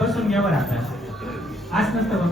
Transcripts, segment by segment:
बसून घ्यावं लागतं आज नसतं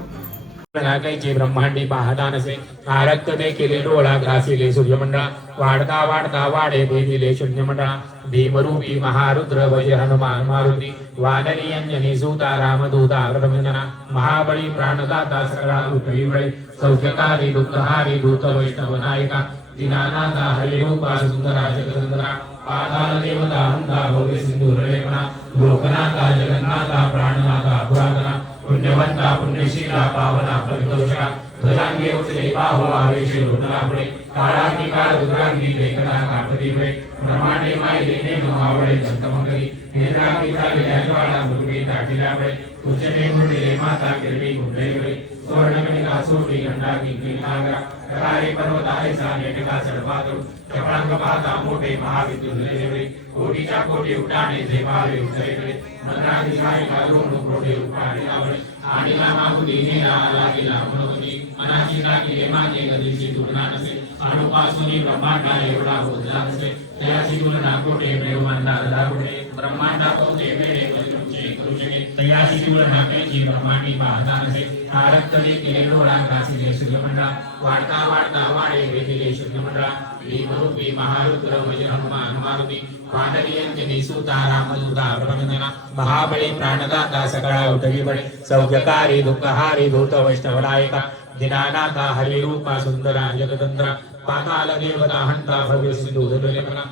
कैची ब्रह्मांडी पाहतानसे आरक्त दे केले डोळा घासिले सूर्यमंडळा वाढता वाढता वाढे भेदिले शून्यमंडळा भीमरूपी महारुद्र वज हनुमान मारुती वानरी अंजनी सूता रामदूता ब्रह्मजना महाबळी प्राणदाता सकळा उपविवळे सौख्यकारी दुःखहारी दूत वैष्णव नायका दिनानाथा हरिरूपा सुंदरा जगदंदरा पाताल देवता हंता भव्य सिंधू लेपना लोकनाथा जगन्नाथा प्राणनाथा पुरातना पुण्यवंता पुण्यशीला पावना परितोषा ध्वजांगे उचले बाहु आवेशे रुद्रापुढे काळांगी काळ रुद्रांगी लेखना कापतीपुढे ब्रह्मांडे मायले नेम आवडे दंतमंगली नेत्रांगी चालिल्या ज्वाळा मुरवी दाटिल्यापुढे उच्चने मुरडीले माता किरडी गुंडलेपुढे सुवर्णकणिका सोटी गंडाकी किनागरा करारे पर्वतायसा नेटिका सडपातू चपळांग पाहता मोठे महाविद्युतलेपुढे कोटीच्या कोटी उड्डाणे झेपावे उतरेकडे मंत्रांगी सायका द्रोण कोटे उपाणे आवडे आणि नामागुदी नेला लागेला मनोगती मनाची लागेले माझे गदीची तुलना नसे अणुपासून ब्रह्मांडा एवढा होता नसे त्याची तुलना कोटे ब्रह्मांडा दारुडे ब्रह्मांडा कोटे वेडे वज्रचे करुषे त्याची तुलना कैची ब्रह्मांडी पाहता नसे आरक्त दे केले डोळा घासिले सूर्यमंडळा वाढता वाढता वाढे भेदिले शून्यमंडळा भीमरूपी महारुद्र वज हनुमान मारुती वानरी अंजनी सूता रामदूता ब्रह्मजना महाबळी प्राणदाता सकळा उठवी बळे सौख्यकारी दुःखहारी धूत वैष्णव नायका दिनानाथा हरिरूपा सुंदरा जगदंद्रा पाताल देवता हंता भव्य सिंधू लेपना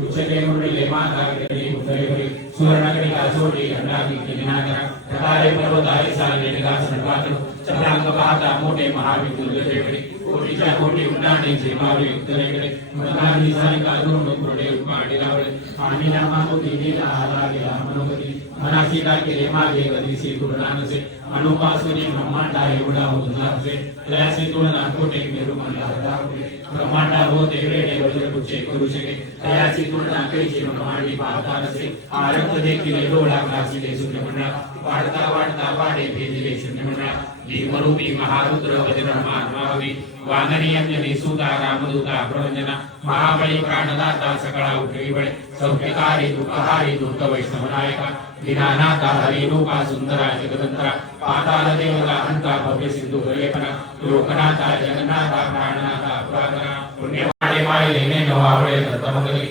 उच्चले मुरडीले माता किरडी गुंडलेपुढे सुवर्णकणिका सोटी गंडाकी किनागरा करारे पर्वतायसा नेटिका सडपातू चपळांग पाहता मोठे महाविद्युतलेपुढे कोटीच्या कोटी उड्डाणे झेपावे उत्तरेकडे मंत्रांगी सायका द्रोण कोटे उपाणे लावळे आणि नामागुदी नेला लागेला मनोगती मनाची लागेले माझे गदीची तुलना नसे अणुपासून ब्रह्मांडा एवढा होता नसे त्याची तुलना कोटे मेरुमंडळा ब्रह्मांडा होते वेडे वज्रपुच्छे करू शके त्याची तुलना कैची ब्रह्मांडी पाहता नसे आरक्त देखील डोळा घासिले सूर्यमंडळा वाढता वाढता वाढे भेदिले शून्यमंडळा भीमरूपी महारुद्र वज्रहनुमान मारुती वानरी अंजनी सूता रामदूता ब्रह्मजना महाबळी प्राणदाता सकळा उठवी बळे सौख्यकारी दुःखहारी दूत वैष्णव नायका दिनानाथा हरिरूपा सुंदरा जगदंतरा पाताल देवता हंता भव्य सिंधू लेपना लोकनाथा जगन्नाथा प्राणनाथा पुरातना पुण्यवाडे मायले नेम आवडे दंतमंगली